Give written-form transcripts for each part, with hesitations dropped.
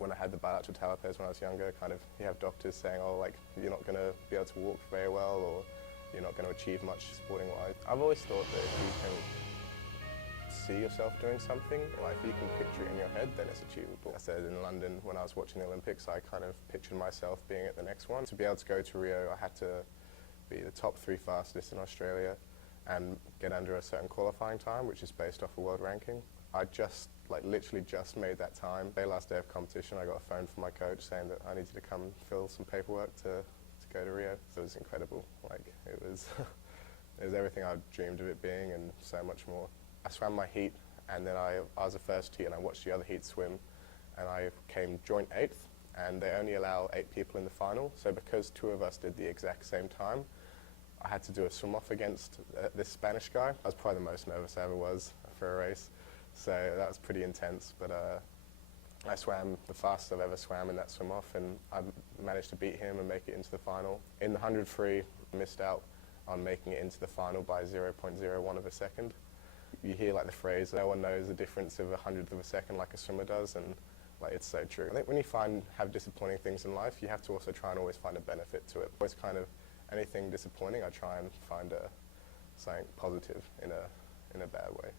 When I had the bilateral talipes when I was younger, you have doctors saying, oh, like, you're not going to be able to walk very well, or you're not going to achieve much sporting-wise. I've always thought that if you can see yourself doing something, like if you can picture it in your head, then it's achievable. I said in London when I was watching the Olympics, I kind of pictured myself being at the next one. To be able to go to Rio, I had to be the top 3 fastest in Australia and get under a certain qualifying time, which is based off a world ranking. I literally just made that time. The last day of competition, I got a phone from my coach saying that I needed to come fill some paperwork to go to Rio. So it was incredible. It was everything I dreamed of it being and so much more. I swam my heat, and then I was the first heat, and I watched the other heat swim, and I came joint 8th, and they only allow 8 people in the final. So because 2 of us did the exact same time, I had to do a swim off against this Spanish guy. I was probably the most nervous I ever was for a race, so that was pretty intense. But I swam the fastest I've ever swam in that swim off, and I managed to beat him and make it into the final. In the 100 free, I missed out on making it into the final by 0.01 of a second. You hear the phrase, no one knows the difference of a 100th of a second like a swimmer does, and it's so true. I think when you have disappointing things in life, you have to also try and always find a benefit to it. Always anything disappointing, I try and find something positive in a bad way.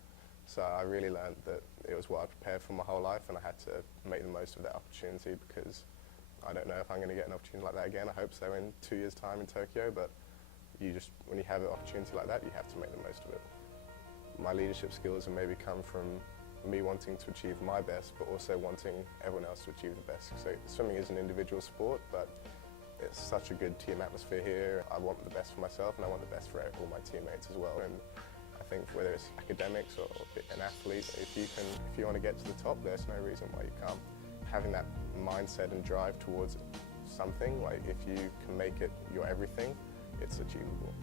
So I really learned that it was what I prepared for my whole life, and I had to make the most of that opportunity, because I don't know if I'm going to get an opportunity like that again. I hope so in 2 years' time in Tokyo, but when you have an opportunity like that, you have to make the most of it. My leadership skills have maybe come from me wanting to achieve my best, but also wanting everyone else to achieve the best. So swimming is an individual sport, but it's such a good team atmosphere here. I want the best for myself, and I want the best for all my teammates as well. And I think whether it's academics or an athlete, if you want to get to the top, there's no reason why you can't. Having that mindset and drive towards something, if you can make it your everything, it's achievable.